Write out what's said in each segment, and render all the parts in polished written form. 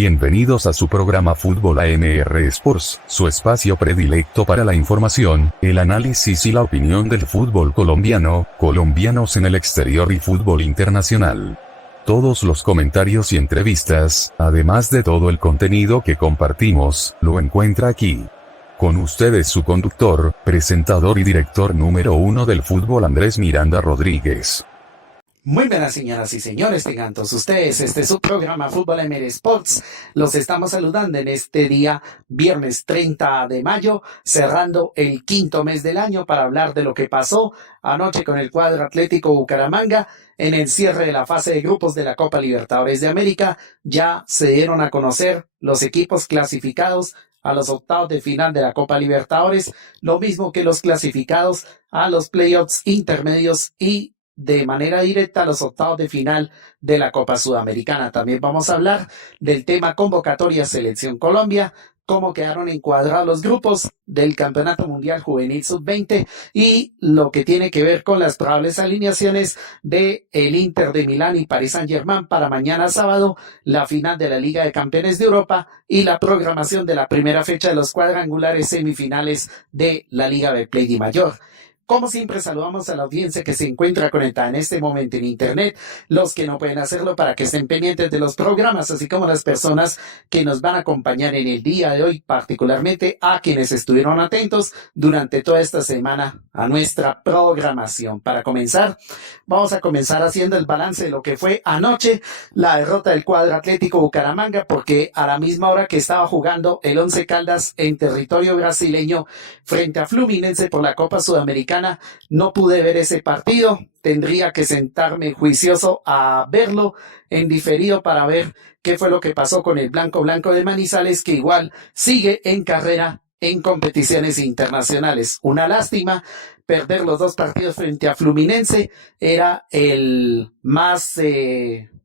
Bienvenidos a su programa Fútbol AMR Sports, su espacio predilecto para la información, el análisis y la opinión del fútbol colombiano, colombianos en el exterior y fútbol internacional. Todos los comentarios y entrevistas, además de todo el contenido que compartimos, lo encuentra aquí. Con ustedes su conductor, presentador y director número 1 del fútbol Andrés Miranda Rodríguez. Muy buenas señoras y señores, tengan todos ustedes, este es su programa Fútbol AMR Sports. Los estamos saludando en este día, viernes 30 de mayo, cerrando el quinto mes del año para hablar de lo que pasó anoche con el cuadro Atlético Bucaramanga en el cierre de la fase de grupos de la Copa Libertadores de América. Ya se dieron a conocer los equipos clasificados a los octavos de final de la Copa Libertadores, lo mismo que los clasificados a los playoffs intermedios y de manera directa a los octavos de final de la Copa Sudamericana. También vamos a hablar del tema convocatoria Selección Colombia, cómo quedaron encuadrados los grupos del Campeonato Mundial Juvenil Sub-20 y lo que tiene que ver con las probables alineaciones de el Inter de Milán y Paris Saint-Germain para mañana sábado, la final de la Liga de Campeones de Europa y la programación de la primera fecha de los cuadrangulares semifinales de la Liga Betplay Di Mayor. Como siempre, saludamos a la audiencia que se encuentra conectada en este momento en internet, los que no pueden hacerlo para que estén pendientes de los programas, así como las personas que nos van a acompañar en el día de hoy, particularmente a quienes estuvieron atentos durante toda esta semana a nuestra programación. Para comenzar, vamos a comenzar haciendo el balance de lo que fue anoche la derrota del cuadro Atlético Bucaramanga, porque a la misma hora que estaba jugando el Once Caldas en territorio brasileño frente a Fluminense por la Copa Sudamericana, no pude ver ese partido. Tendría que sentarme juicioso a verlo en diferido para ver qué fue lo que pasó con el Blanco de Manizales, que igual sigue en carrera en competiciones internacionales. Una lástima perder los dos partidos frente a Fluminense, era el más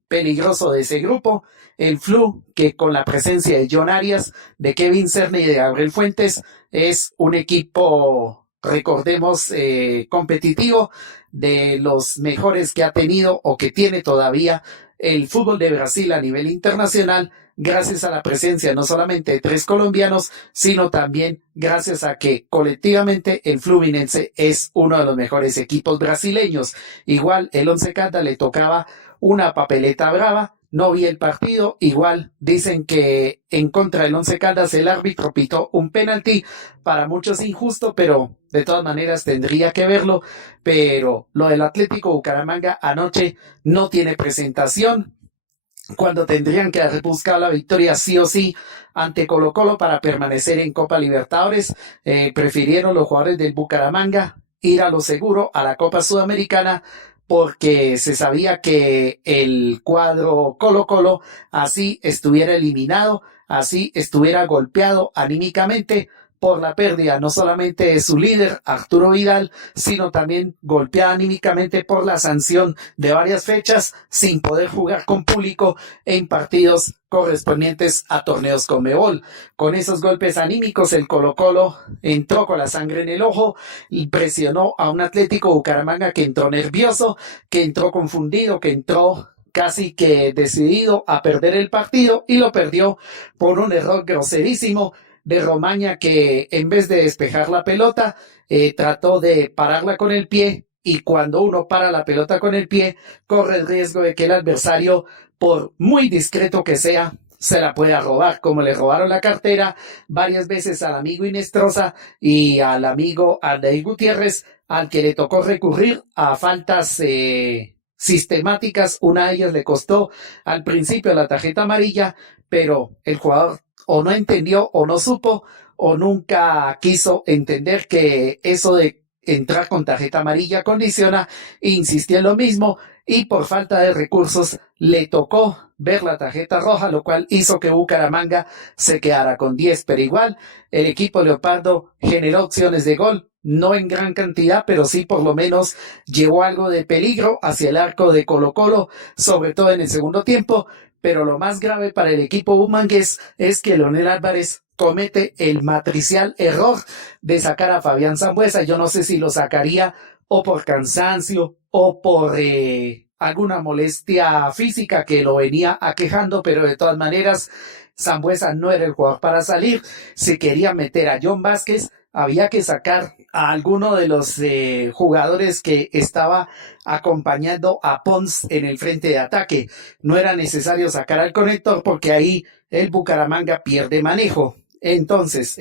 peligroso de ese grupo. El Flu, que con la presencia de John Arias, de Kevin Cerny y de Gabriel Fuentes, es un equipo, recordemos, competitivo, de los mejores que ha tenido o que tiene todavía el fútbol de Brasil a nivel internacional, gracias a la presencia no solamente de 3 colombianos, sino también gracias a que colectivamente el Fluminense es uno de los mejores equipos brasileños. Igual el Once Caldas le tocaba una papeleta brava. No vi el partido, igual dicen que en contra del Once Caldas el árbitro pitó un penalti, para muchos injusto, pero de todas maneras tendría que verlo. Pero lo del Atlético Bucaramanga anoche no tiene presentación, cuando tendrían que haber buscado la victoria sí o sí ante Colo-Colo para permanecer en Copa Libertadores. Prefirieron los jugadores del Bucaramanga ir a lo seguro a la Copa Sudamericana, porque se sabía que el cuadro Colo-Colo así estuviera eliminado, así estuviera golpeado anímicamente por la pérdida no solamente de su líder Arturo Vidal, sino también golpeada anímicamente por la sanción de varias fechas sin poder jugar con público en partidos correspondientes a torneos Conmebol. Con esos golpes anímicos, el Colo-Colo entró con la sangre en el ojo y presionó a un Atlético Bucaramanga que entró nervioso, que entró confundido, que entró casi que decidido a perder el partido, y lo perdió por un error groserísimo de Romaña, que en vez de despejar la pelota, trató de pararla con el pie, y cuando uno para la pelota con el pie, corre el riesgo de que el adversario, por muy discreto que sea, se la pueda robar, como le robaron la cartera varias veces al amigo Inestrosa y al amigo Aldair Gutiérrez, al que le tocó recurrir a faltas sistemáticas. Una de ellas le costó al principio la tarjeta amarilla, pero el jugador o no entendió o no supo o nunca quiso entender que eso de entrar con tarjeta amarilla condiciona, e insistió en lo mismo, y por falta de recursos le tocó ver la tarjeta roja, lo cual hizo que Bucaramanga se quedara con 10, pero igual el equipo leopardo generó opciones de gol, no en gran cantidad, pero sí por lo menos llevó algo de peligro hacia el arco de Colo-Colo, sobre todo en el segundo tiempo. Pero lo más grave para el equipo bumangués es que Leonel Álvarez comete el matricial error de sacar a Fabián Sambueza. Yo no sé si lo sacaría o por cansancio o por alguna molestia física que lo venía aquejando, pero de todas maneras Sambueza no era el jugador para salir. Se quería meter a John Vázquez, había que sacar a alguno de los jugadores que estaba acompañando a Pons en el frente de ataque. No era necesario sacar al conector porque ahí el Bucaramanga pierde manejo. Entonces,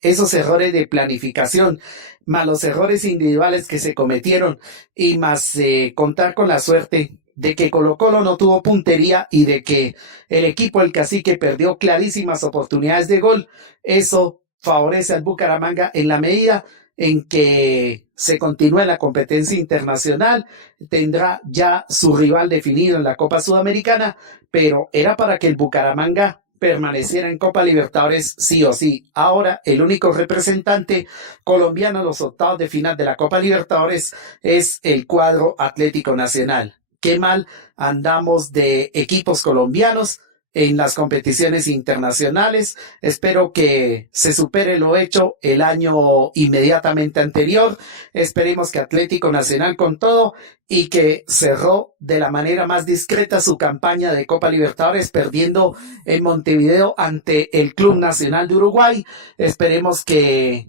esos errores de planificación, más los errores individuales que se cometieron y más contar con la suerte de que Colo-Colo no tuvo puntería y de que el equipo del Cacique perdió clarísimas oportunidades de gol, eso favorece al Bucaramanga en la medida en que se continúe la competencia internacional, tendrá ya su rival definido en la Copa Sudamericana, pero era para que el Bucaramanga permaneciera en Copa Libertadores sí o sí. Ahora el único representante colombiano en los octavos de final de la Copa Libertadores es el cuadro Atlético Nacional. Qué mal andamos de equipos colombianos en las competiciones internacionales. Espero que se supere lo hecho el año inmediatamente anterior. Esperemos que Atlético Nacional con todo y que cerró de la manera más discreta su campaña de Copa Libertadores perdiendo en Montevideo ante el Club Nacional de Uruguay. Esperemos que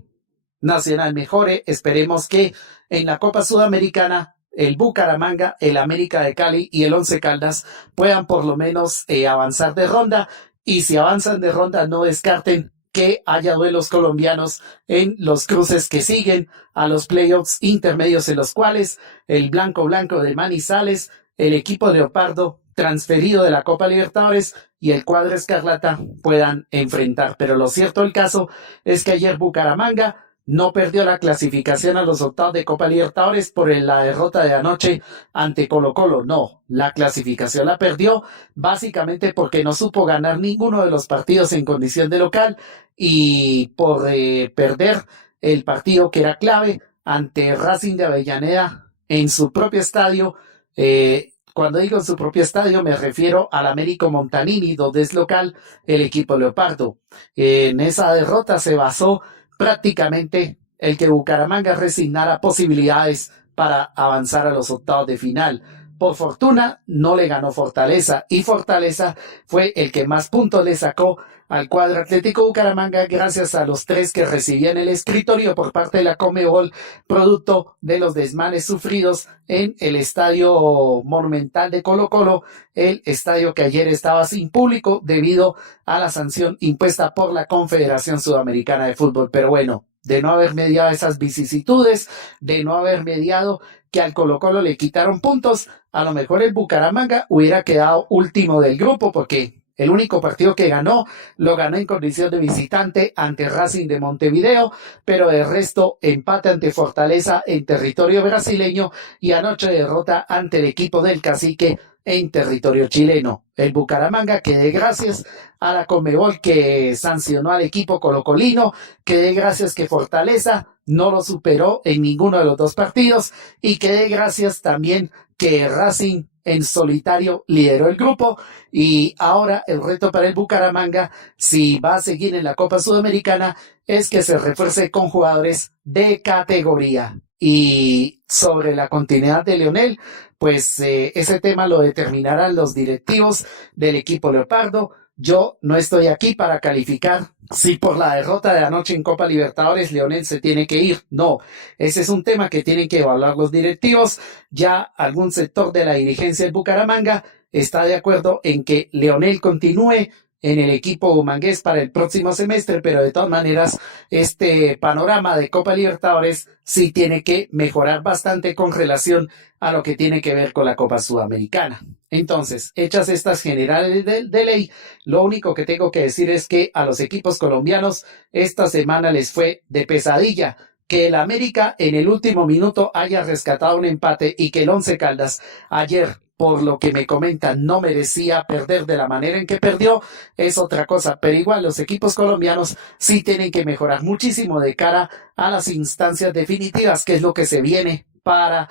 Nacional mejore. Esperemos que en la Copa Sudamericana el Bucaramanga, el América de Cali y el Once Caldas puedan por lo menos avanzar de ronda, y si avanzan de ronda no descarten que haya duelos colombianos en los cruces que siguen a los playoffs intermedios, en los cuales el Blanco de Manizales, el equipo Leopardo transferido de la Copa Libertadores y el cuadro Escarlata puedan enfrentar. Pero lo cierto del caso es que ayer Bucaramanga no perdió la clasificación a los octavos de Copa Libertadores por la derrota de anoche ante Colo-Colo. No, la clasificación la perdió básicamente porque no supo ganar ninguno de los partidos en condición de local y por perder el partido que era clave ante Racing de Avellaneda en su propio estadio. Cuando digo en su propio estadio me refiero al Américo Montanini, donde es local el equipo Leopardo. En esa derrota se basó prácticamente el que Bucaramanga resignara posibilidades para avanzar a los octavos de final. Por fortuna no le ganó Fortaleza, y Fortaleza fue el que más puntos le sacó al cuadro Atlético Bucaramanga gracias a los 3 que recibía en el escritorio por parte de la Conmebol, producto de los desmanes sufridos en el estadio Monumental de Colo-Colo, el estadio que ayer estaba sin público debido a la sanción impuesta por la Confederación Sudamericana de Fútbol. Pero bueno, de no haber mediado esas vicisitudes, de no haber mediado que al Colo-Colo le quitaron puntos, a lo mejor el Bucaramanga hubiera quedado último del grupo, porque el único partido que ganó, lo ganó en condición de visitante ante Racing de Montevideo, pero de resto empate ante Fortaleza en territorio brasileño y anoche derrota ante el equipo del Cacique en territorio chileno. El Bucaramanga, que dé gracias a la Conmebol que sancionó al equipo colocolino, que dé gracias que Fortaleza no lo superó en ninguno de los 2 partidos, y que dé gracias también que Racing en solitario lideró el grupo. Y ahora el reto para el Bucaramanga, si va a seguir en la Copa Sudamericana, es que se refuerce con jugadores de categoría. Y sobre la continuidad de Leonel, pues ese tema lo determinarán los directivos del equipo Leopardo. Yo no estoy aquí para calificar si por la derrota de anoche en Copa Libertadores Leonel se tiene que ir. No, ese es un tema que tienen que evaluar los directivos. Ya algún sector de la dirigencia del Bucaramanga está de acuerdo en que Leonel continúe en el equipo humangués para el próximo semestre, pero de todas maneras este panorama de Copa Libertadores sí tiene que mejorar bastante con relación a lo que tiene que ver con la Copa Sudamericana. Entonces, hechas estas generales de ley, lo único que tengo que decir es que a los equipos colombianos esta semana les fue de pesadilla. Que el América en el último minuto haya rescatado un empate y que el Once Caldas ayer, por lo que me comentan, no merecía perder de la manera en que perdió, es otra cosa. Pero igual los equipos colombianos sí tienen que mejorar muchísimo de cara a las instancias definitivas, que es lo que se viene para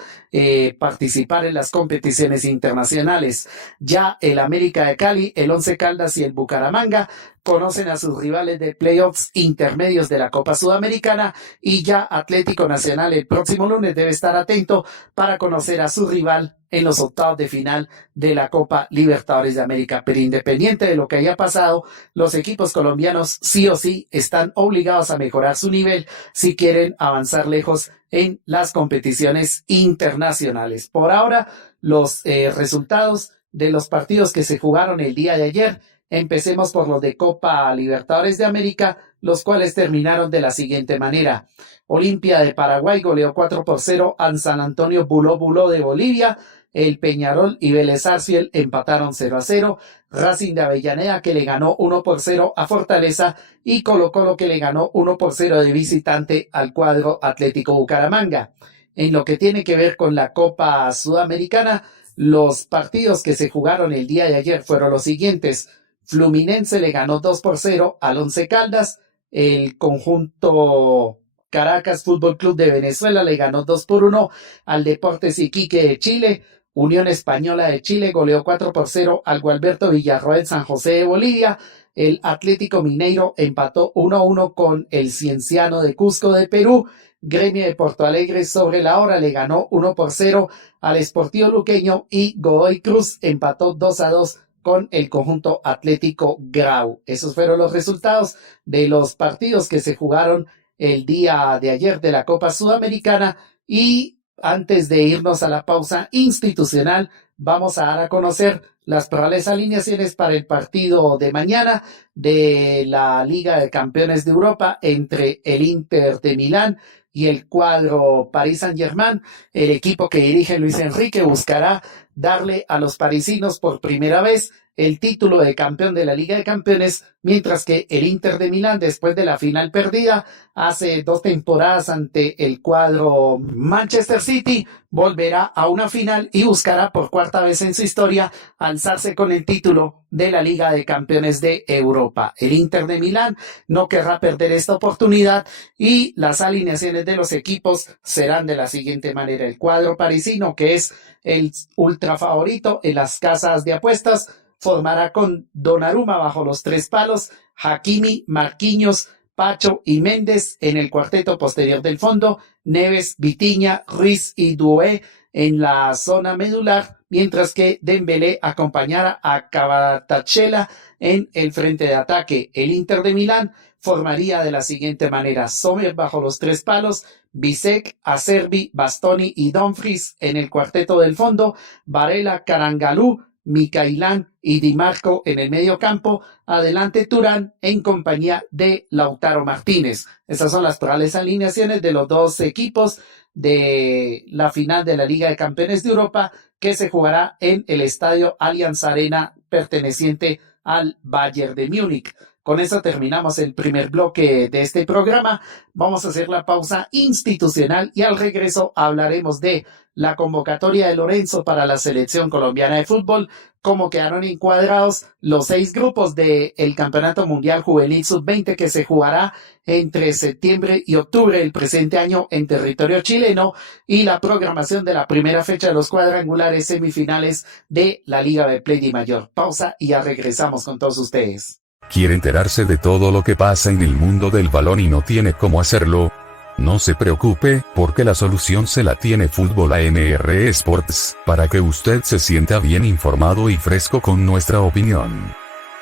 participar en las competiciones internacionales. Ya el América de Cali, el Once Caldas y el Bucaramanga conocen a sus rivales de playoffs intermedios de la Copa Sudamericana y ya Atlético Nacional el próximo lunes debe estar atento para conocer a su rival en los octavos de final de la Copa Libertadores de América. Pero independiente de lo que haya pasado, los equipos colombianos sí o sí están obligados a mejorar su nivel si quieren avanzar lejos en las competiciones internacionales. Por ahora, los resultados de los partidos que se jugaron el día de ayer. Empecemos por los de Copa Libertadores de América, los cuales terminaron de la siguiente manera. Olimpia de Paraguay goleó 4-0 a San Antonio Buló de Bolivia. El Peñarol y Vélez Sarsfield empataron 0-0. Racing de Avellaneda que le ganó 1-0 a Fortaleza y Colo-Colo que le ganó 1-0 de visitante al cuadro Atlético Bucaramanga. En lo que tiene que ver con la Copa Sudamericana, los partidos que se jugaron el día de ayer fueron los siguientes. Fluminense le ganó 2-0 al Once Caldas. El conjunto Caracas Fútbol Club de Venezuela le ganó 2-1 al Deportes Iquique de Chile. Unión Española de Chile goleó 4-0 al Gualberto Villarroel San José de Bolivia. El Atlético Mineiro empató 1-1 con el Cienciano de Cusco de Perú. Gremio de Porto Alegre sobre la hora le ganó 1-0 al Sportivo Luqueño y Godoy Cruz empató 2-2 con el conjunto Atlético Grau. Esos fueron los resultados de los partidos que se jugaron el día de ayer de la Copa Sudamericana. Y antes de irnos a la pausa institucional, vamos a dar a conocer las probables alineaciones para el partido de mañana de la Liga de Campeones de Europa entre el Inter de Milán y el cuadro Paris Saint-Germain. El equipo que dirige Luis Enrique buscará darle a los parisinos por primera vez el título de campeón de la Liga de Campeones, mientras que el Inter de Milán, después de la final perdida hace 2 temporadas ante el cuadro Manchester City, volverá a una final y buscará por 4ª vez en su historia alzarse con el título de la Liga de Campeones de Europa. El Inter de Milán no querrá perder esta oportunidad y las alineaciones de los equipos serán de la siguiente manera. El cuadro parisino, que es el ultra favorito en las casas de apuestas, formará con Donnarumma bajo los 3 palos, Hakimi, Marquinhos, Pacho y Méndez en el cuarteto posterior del fondo, Neves, Vitinha, Ruiz y Doué en la zona medular, mientras que Dembélé acompañará a Kvaratskhelia en el frente de ataque. El Inter de Milán formaría de la siguiente manera: Sommer bajo los 3 palos, Bisek, Acerbi, Bastoni y Dumfries en el cuarteto del fondo, Varela, Karangalú, Micailán y Di Marco en el medio campo, adelante Turán en compañía de Lautaro Martínez. Estas son las probables alineaciones de los 2 equipos de la final de la Liga de Campeones de Europa, que se jugará en el estadio Allianz Arena perteneciente al Bayern de Múnich. Con eso terminamos el primer bloque de este programa. Vamos a hacer la pausa institucional y al regreso hablaremos de la convocatoria de Lorenzo para la selección colombiana de fútbol, cómo quedaron encuadrados los 6 grupos del Campeonato Mundial Juvenil Sub-20 que se jugará entre septiembre y octubre del presente año en territorio chileno, y la programación de la primera fecha de los cuadrangulares semifinales de la Liga de Play Di Mayor. Pausa y ya regresamos con todos ustedes. ¿Quiere enterarse de todo lo que pasa en el mundo del balón y no tiene cómo hacerlo? No se preocupe, porque la solución se la tiene Fútbol AMR Sports, para que usted se sienta bien informado y fresco con nuestra opinión.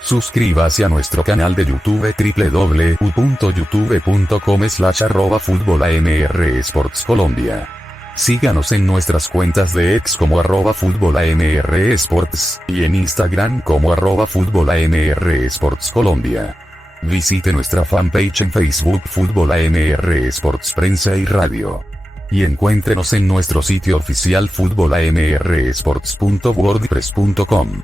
Suscríbase a nuestro canal de YouTube www.youtube.com/@FútbolAMR-Sports-Colombia. Síganos en nuestras cuentas de X como @FútbolAMR-Sports y en Instagram como @FútbolAMR-Sports-Colombia. Visite nuestra fanpage en Facebook Fútbol AMR Sports Prensa y Radio. Y encuéntrenos en nuestro sitio oficial futbolamrsports.wordpress.com.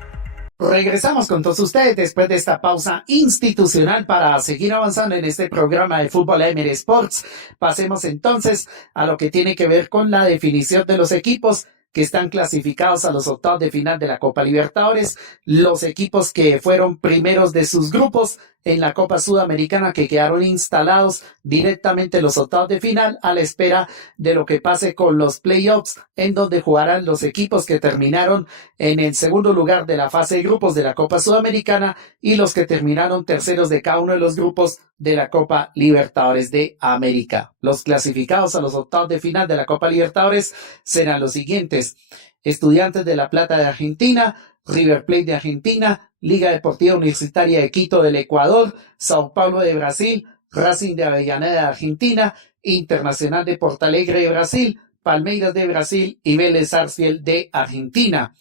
Regresamos con todos ustedes después de esta pausa institucional para seguir avanzando en este programa de Fútbol AMR Sports. Pasemos entonces a lo que tiene que ver con la definición de los equipos que están clasificados a los octavos de final de la Copa Libertadores. Los equipos que fueron primeros de sus grupos en la Copa Sudamericana, que quedaron instalados directamente en los octavos de final a la espera de lo que pase con los playoffs, en donde jugarán los equipos que terminaron en el segundo lugar de la fase de grupos de la Copa Sudamericana y los que terminaron terceros de cada uno de los grupos de la Copa Libertadores de América. Los clasificados a los octavos de final de la Copa Libertadores serán los siguientes: Estudiantes de La Plata de Argentina, River Plate de Argentina, Liga Deportiva Universitaria de Quito del Ecuador, Sao Paulo de Brasil, Racing de Avellaneda de Argentina, Internacional de Porto Alegre de Brasil, Palmeiras de Brasil y Vélez Sarsfield de Argentina.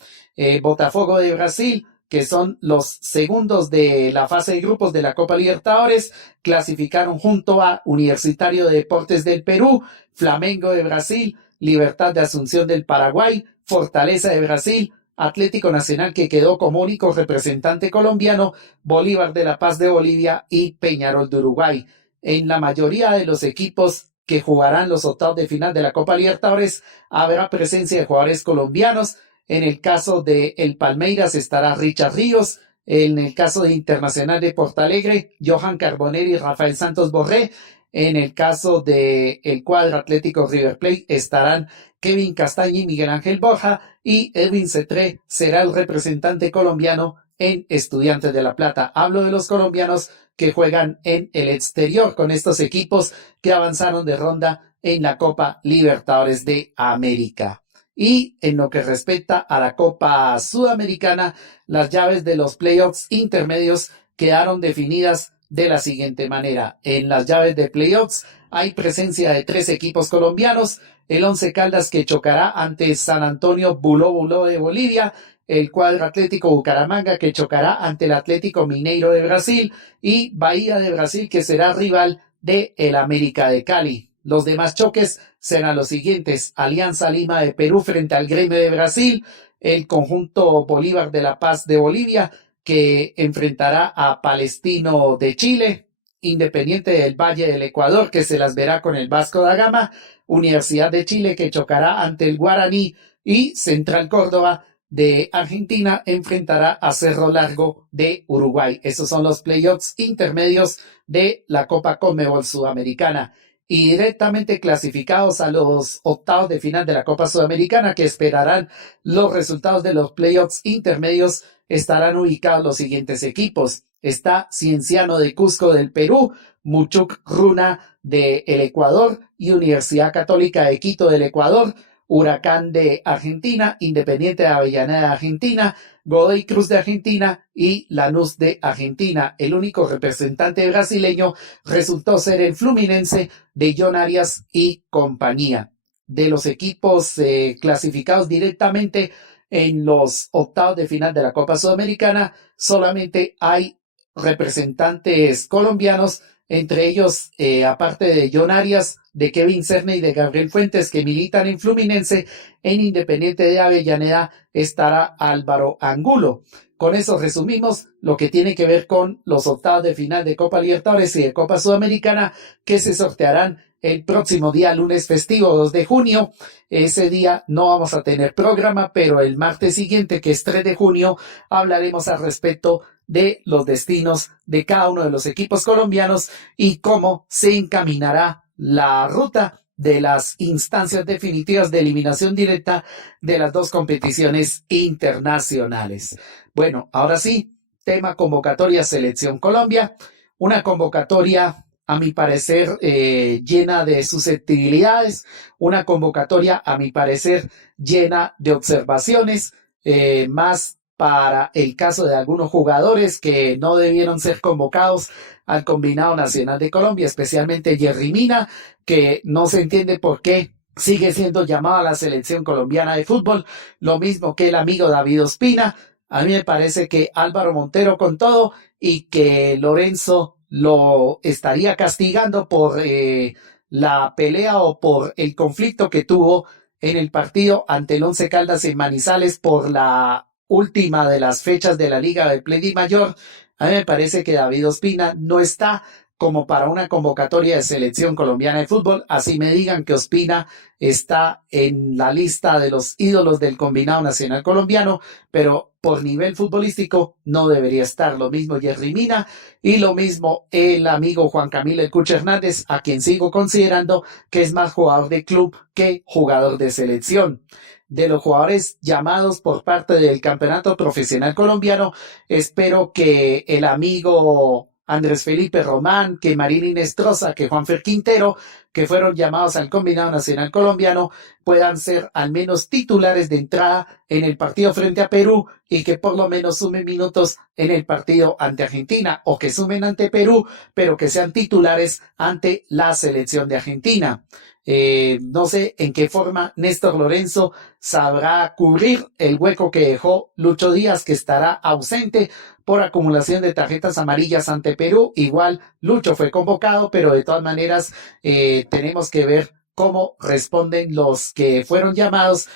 Botafogo de Brasil, que son los segundos de la fase de grupos de la Copa Libertadores, clasificaron junto a Universitario de Deportes del Perú, Flamengo de Brasil, Libertad de Asunción del Paraguay, Fortaleza de Brasil, Atlético Nacional, que quedó como único representante colombiano, Bolívar de La Paz de Bolivia y Peñarol de Uruguay. En la mayoría de los equipos que jugarán los octavos de final de la Copa Libertadores habrá presencia de jugadores colombianos. En el caso de el Palmeiras estará Richard Ríos. En el caso de Internacional de Porto Alegre, Johan Carbonero y Rafael Santos Borré. En el caso de el cuadro Atlético River Plate estarán Kevin Castaña y Miguel Ángel Borja, y Edwin Cetré será el representante colombiano en Estudiantes de La Plata. Hablo de los colombianos que juegan en el exterior con estos equipos que avanzaron de ronda en la Copa Libertadores de América. Y en lo que respecta a la Copa Sudamericana, las llaves de los playoffs intermedios quedaron definidas de la siguiente manera. En las llaves de playoffs hay presencia de 3 equipos colombianos: el Once Caldas, que chocará ante San Antonio Buló Buló de Bolivia, el cuadro Atlético Bucaramanga, que chocará ante el Atlético Mineiro de Brasil, y Bahía de Brasil, que será rival de el América de Cali. Los demás choques serán los siguientes: Alianza Lima de Perú frente al Gremio de Brasil, el conjunto Bolívar de La Paz de Bolivia, que enfrentará a Palestino de Chile, Independiente del Valle del Ecuador, que se las verá con el Vasco da Gama, Universidad de Chile, que chocará ante el Guaraní, y Central Córdoba de Argentina enfrentará a Cerro Largo de Uruguay. Esos son los playoffs intermedios de la Copa Conmebol Sudamericana. Y directamente clasificados a los octavos de final de la Copa Sudamericana, que esperarán los resultados de los playoffs intermedios, estarán ubicados los siguientes equipos. Está Cienciano de Cusco del Perú, Muchuc Runa del Ecuador y Universidad Católica de Quito del Ecuador, Huracán de Argentina, Independiente de Avellaneda de Argentina, Godoy Cruz de Argentina y Lanús de Argentina. El único representante brasileño resultó ser el Fluminense de John Arias y compañía. De los equipos clasificados directamente en los octavos de final de la Copa Sudamericana, solamente hay representantes colombianos, entre ellos, aparte de John Arias, de Kevin Cerny y de Gabriel Fuentes, que militan en Fluminense. En Independiente de Avellaneda estará Álvaro Angulo. Con eso resumimos lo que tiene que ver con los octavos de final de Copa Libertadores y de Copa Sudamericana, que se sortearán el próximo día lunes festivo 2 de junio. Ese día no vamos a tener programa, pero el martes siguiente, que es 3 de junio, hablaremos al respecto de los destinos de cada uno de los equipos colombianos y cómo se encaminará la ruta de las instancias definitivas de eliminación directa de las 2 competiciones internacionales. Bueno, ahora sí, tema convocatoria Selección Colombia, una convocatoria a mi parecer llena de susceptibilidades, una convocatoria a mi parecer llena de observaciones, más para el caso de algunos jugadores que no debieron ser convocados al Combinado Nacional de Colombia, especialmente Yerry Mina, que no se entiende por qué sigue siendo llamado a la selección colombiana de fútbol, lo mismo que el amigo David Ospina. A mí me parece que Álvaro Montero con todo, y que Lorenzo lo estaría castigando por la pelea o por el conflicto que tuvo en el partido ante el Once Caldas en Manizales por la última de las fechas de la Liga de Play Mayor. A mí me parece que David Ospina no está como para una convocatoria de selección colombiana de fútbol. Así me digan que Ospina está en la lista de los ídolos del combinado nacional colombiano, pero por nivel futbolístico no debería estar. Lo mismo Jerry Mina y lo mismo el amigo Juan Camilo El Cucho Hernández, a quien sigo considerando que es más jugador de club que jugador de selección. De los jugadores llamados por parte del campeonato profesional colombiano, espero que el amigo Andrés Felipe Román, que Marín Inestrosa, que Juanfer Quintero, que fueron llamados al combinado nacional colombiano, puedan ser al menos titulares de entrada en el partido frente a Perú y que por lo menos sumen minutos en el partido ante Argentina, o que sumen ante Perú, pero que sean titulares ante la selección de Argentina. No sé en qué forma Néstor Lorenzo sabrá cubrir el hueco que dejó Lucho Díaz, que estará ausente por acumulación de tarjetas amarillas ante Perú. Igual Lucho fue convocado, pero de todas maneras tenemos que ver cómo responden los que fueron llamados.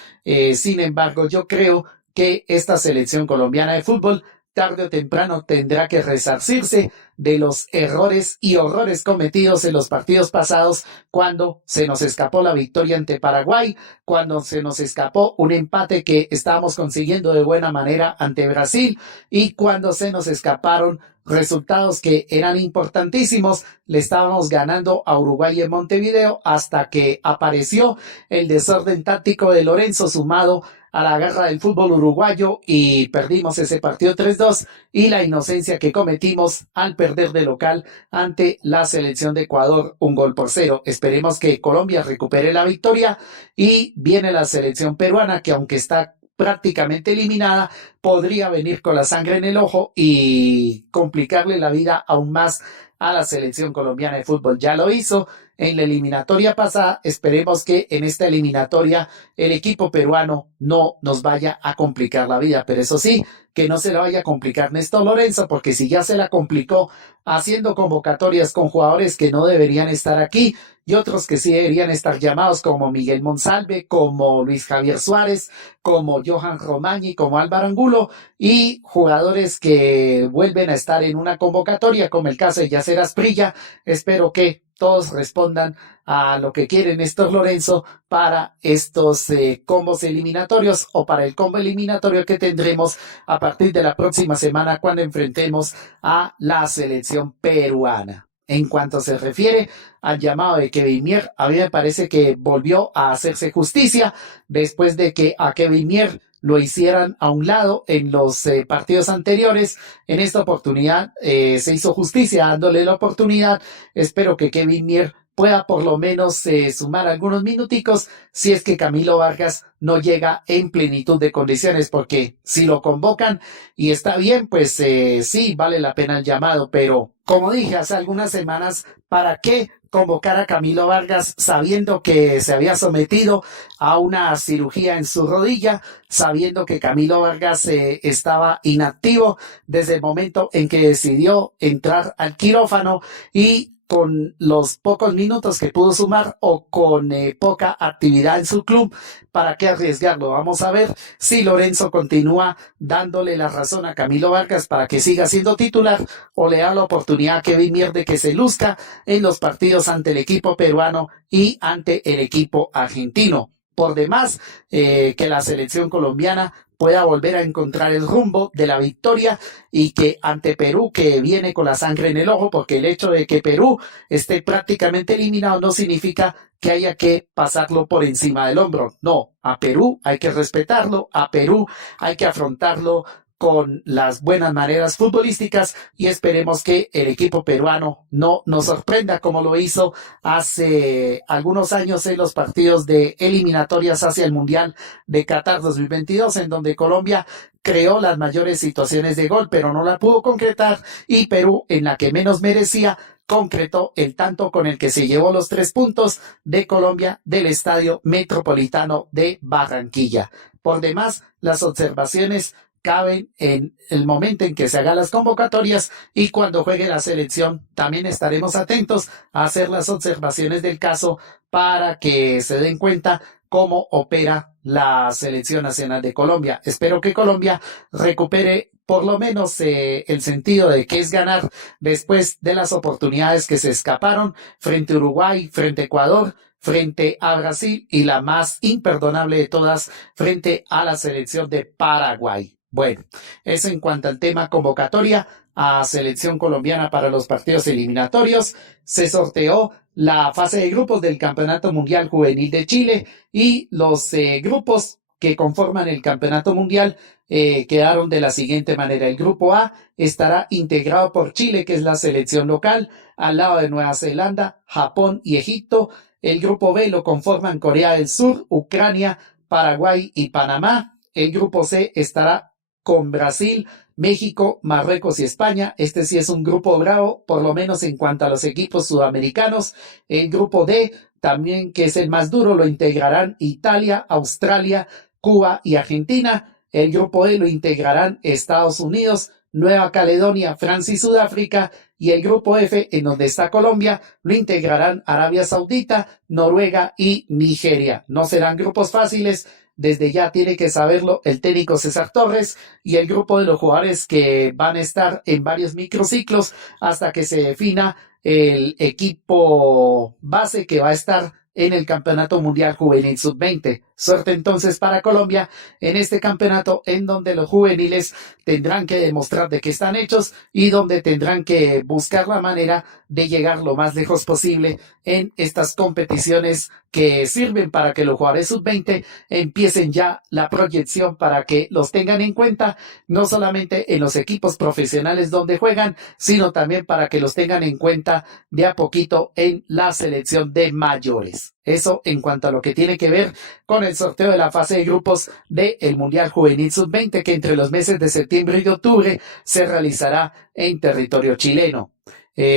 Sin embargo, yo creo que esta selección colombiana de fútbol tarde o temprano tendrá que resarcirse de los errores y horrores cometidos en los partidos pasados, cuando se nos escapó la victoria ante Paraguay, cuando se nos escapó un empate que estábamos consiguiendo de buena manera ante Brasil, y cuando se nos escaparon resultados que eran importantísimos. Le estábamos ganando a Uruguay en Montevideo hasta que apareció el desorden táctico de Lorenzo, sumado a la garra del fútbol uruguayo, y perdimos ese partido 3-2, y la inocencia que cometimos al perder de local ante la selección de Ecuador 1-0. Esperemos que Colombia recupere la victoria, y viene la selección peruana, que aunque está prácticamente eliminada, podría venir con la sangre en el ojo y complicarle la vida aún más a la selección colombiana de fútbol. Ya lo hizo en la eliminatoria pasada. Esperemos que en esta eliminatoria el equipo peruano no nos vaya a complicar la vida, pero eso sí, que no se la vaya a complicar Néstor Lorenzo, porque si ya se la complicó haciendo convocatorias con jugadores que no deberían estar aquí y otros que sí deberían estar llamados, como Miguel Monsalve, como Luis Javier Suárez, como Johan Romagnoli, como Álvaro Angulo, y jugadores que vuelven a estar en una convocatoria, como el caso de Yacer Asprilla. Espero que todos respondan a lo que quiere Néstor Lorenzo para estos combos eliminatorios, o para el combo eliminatorio que tendremos a partir de la próxima semana, cuando enfrentemos a la selección peruana. En cuanto se refiere al llamado de Kevin Mier, a mí me parece que volvió a hacerse justicia después de que a Kevin Mier lo hicieran a un lado en los partidos anteriores. En esta oportunidad se hizo justicia dándole la oportunidad. Espero que Kevin Mier pueda por lo menos sumar algunos minuticos, si es que Camilo Vargas no llega en plenitud de condiciones, porque si lo convocan y está bien, pues sí, vale la pena el llamado, pero como dije hace algunas semanas, ¿para qué convocar a Camilo Vargas sabiendo que se había sometido a una cirugía en su rodilla, sabiendo que Camilo Vargas estaba inactivo desde el momento en que decidió entrar al quirófano, y con los pocos minutos que pudo sumar, o con poca actividad en su club? ¿Para qué arriesgarlo? Vamos a ver si Lorenzo continúa dándole la razón a Camilo Vargas para que siga siendo titular, o le da la oportunidad a Kevin Mier de que se luzca en los partidos ante el equipo peruano y ante el equipo argentino. Por demás, que la selección colombiana pueda volver a encontrar el rumbo de la victoria, y que ante Perú, que viene con la sangre en el ojo, porque el hecho de que Perú esté prácticamente eliminado no significa que haya que pasarlo por encima del hombro. No, a Perú hay que respetarlo, a Perú hay que afrontarlo con las buenas maneras futbolísticas, y esperemos que el equipo peruano no nos sorprenda como lo hizo hace algunos años en los partidos de eliminatorias hacia el Mundial de Qatar 2022, en donde Colombia creó las mayores situaciones de gol, pero no la pudo concretar, y Perú, en la que menos merecía, concretó el tanto con el que se llevó los 3 puntos de Colombia del Estadio Metropolitano de Barranquilla. Por demás, las observaciones caben en el momento en que se hagan las convocatorias, y cuando juegue la selección también estaremos atentos a hacer las observaciones del caso, para que se den cuenta cómo opera la selección nacional de Colombia. Espero que Colombia recupere por lo menos el sentido de que es ganar después de las oportunidades que se escaparon frente a Uruguay, frente a Ecuador, frente a Brasil y la más imperdonable de todas frente a la selección de Paraguay. Bueno, eso en cuanto al tema convocatoria a selección colombiana para los partidos eliminatorios. Se sorteó la fase de grupos del Campeonato Mundial Juvenil de Chile y los grupos que conforman el Campeonato Mundial quedaron de la siguiente manera. El grupo A estará integrado por Chile, que es la selección local, al lado de Nueva Zelanda, Japón y Egipto. El grupo B lo conforman Corea del Sur, Ucrania, Paraguay y Panamá. El grupo C estará con Brasil, México, Marruecos y España. Este sí es un grupo bravo, por lo menos en cuanto a los equipos sudamericanos. El grupo D, también que es el más duro, lo integrarán Italia, Australia, Cuba y Argentina. El grupo E lo integrarán Estados Unidos, Nueva Caledonia, Francia y Sudáfrica. Y el grupo F, en donde está Colombia, lo integrarán Arabia Saudita, Noruega y Nigeria. No serán grupos fáciles. Desde ya tiene que saberlo el técnico César Torres y el grupo de los jugadores que van a estar en varios microciclos hasta que se defina el equipo base que va a estar en el Campeonato Mundial Juvenil Sub-20. Suerte entonces para Colombia en este campeonato en donde los juveniles tendrán que demostrar de qué están hechos y donde tendrán que buscar la manera de llegar lo más lejos posible en estas competiciones que sirven para que los jugadores sub-20 empiecen ya la proyección para que los tengan en cuenta, no solamente en los equipos profesionales donde juegan, sino también para que los tengan en cuenta de a poquito en la selección de mayores. Eso en cuanto a lo que tiene que ver con el sorteo de la fase de grupos del Mundial Juvenil Sub-20 que entre los meses de septiembre y de octubre se realizará en territorio chileno.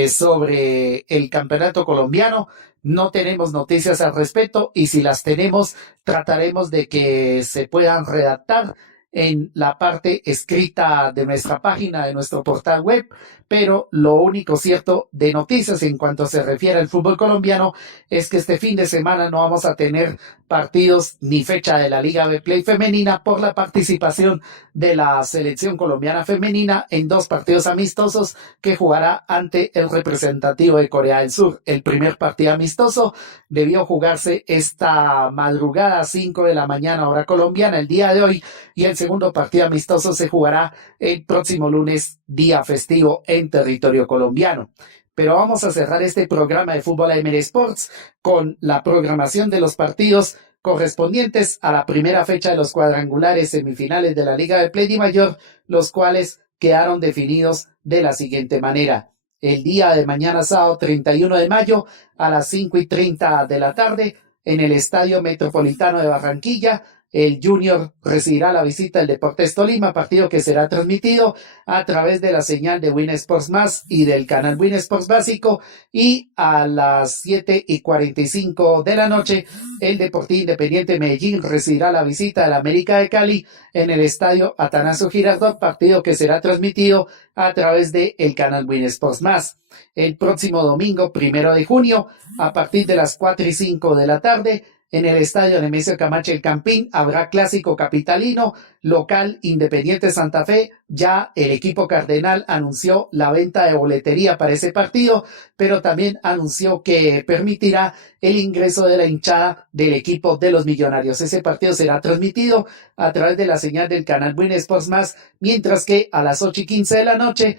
Sobre el campeonato colombiano no tenemos noticias al respecto y si las tenemos trataremos de que se puedan redactar en la parte escrita de nuestra página, de nuestro portal web, pero lo único cierto de noticias en cuanto se refiere al fútbol colombiano es que este fin de semana no vamos a tener partidos ni fecha de la Liga Betplay femenina por la participación de la selección colombiana femenina en 2 partidos amistosos que jugará ante el representativo de Corea del Sur. El primer partido amistoso debió jugarse esta madrugada, 5 de la mañana hora colombiana, el día de hoy, y el segundo partido amistoso se jugará el próximo lunes, día festivo en territorio colombiano. Pero vamos a cerrar este programa de Fútbol AM Sports con la programación de los partidos correspondientes a la primera fecha de los cuadrangulares semifinales de la Liga de Play Mayor, los cuales quedaron definidos de la siguiente manera. El día de mañana sábado 31 de mayo a las 5:30 de la tarde en el Estadio Metropolitano de Barranquilla, el Junior recibirá la visita del Deportes Tolima, partido que será transmitido a través de la señal de Win Sports Más y del canal Win Sports Básico, y a las 7:45 de la noche el Deportivo Independiente Medellín recibirá la visita del América de Cali en el Estadio Atanasio Girardot, partido que será transmitido a través del canal Win Sports Más. El próximo domingo 1 de junio a partir de las 4:05 de la tarde en el estadio Nemesio Camacho El Campín habrá clásico capitalino, local Independiente Santa Fe. Ya el equipo cardenal anunció la venta de boletería para ese partido, pero también anunció que permitirá el ingreso de la hinchada del equipo de los Millonarios. Ese partido será transmitido a través de la señal del canal Win Sports Más, mientras que a las 8:15 de la noche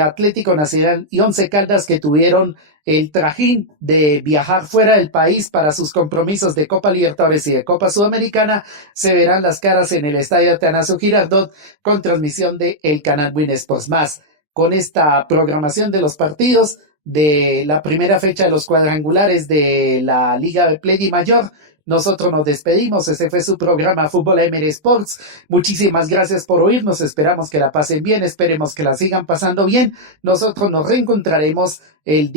Atlético Nacional y Once Caldas, que tuvieron el trajín de viajar fuera del país para sus compromisos de Copa Libertadores y de Copa Sudamericana, se verán las caras en el Estadio Atanasio Girardot con transmisión de el canal Win Sports Más. Con esta programación de los partidos de la primera fecha de los cuadrangulares de la Liga de Play Mayor, nosotros nos despedimos. Ese fue su programa Fútbol AM Sports. Muchísimas gracias por oírnos. Esperamos que la pasen bien. Esperemos que la sigan pasando bien. Nosotros nos reencontraremos el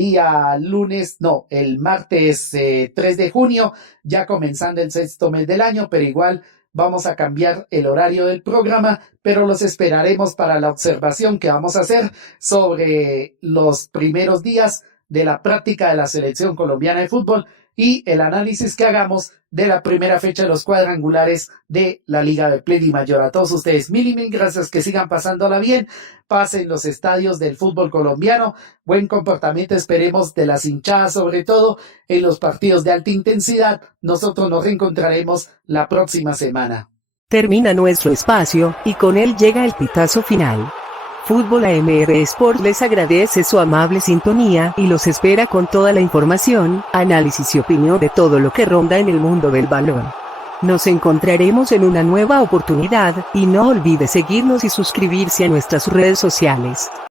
martes 3 de junio, ya comenzando el 6º mes del año, pero igual vamos a cambiar el horario del programa, pero los esperaremos para la observación que vamos a hacer sobre los primeros días de la práctica de la selección colombiana de fútbol y el análisis que hagamos de la primera fecha de los cuadrangulares de la Liga de Play Mayor. A todos ustedes, mil y mil gracias, que sigan pasándola bien, pasen los estadios del fútbol colombiano, buen comportamiento esperemos de las hinchadas, sobre todo en los partidos de alta intensidad. Nosotros nos reencontraremos la próxima semana. Termina nuestro espacio, y con él llega el pitazo final. Fútbol AMR Sport les agradece su amable sintonía y los espera con toda la información, análisis y opinión de todo lo que ronda en el mundo del balón. Nos encontraremos en una nueva oportunidad, y no olvide seguirnos y suscribirse a nuestras redes sociales.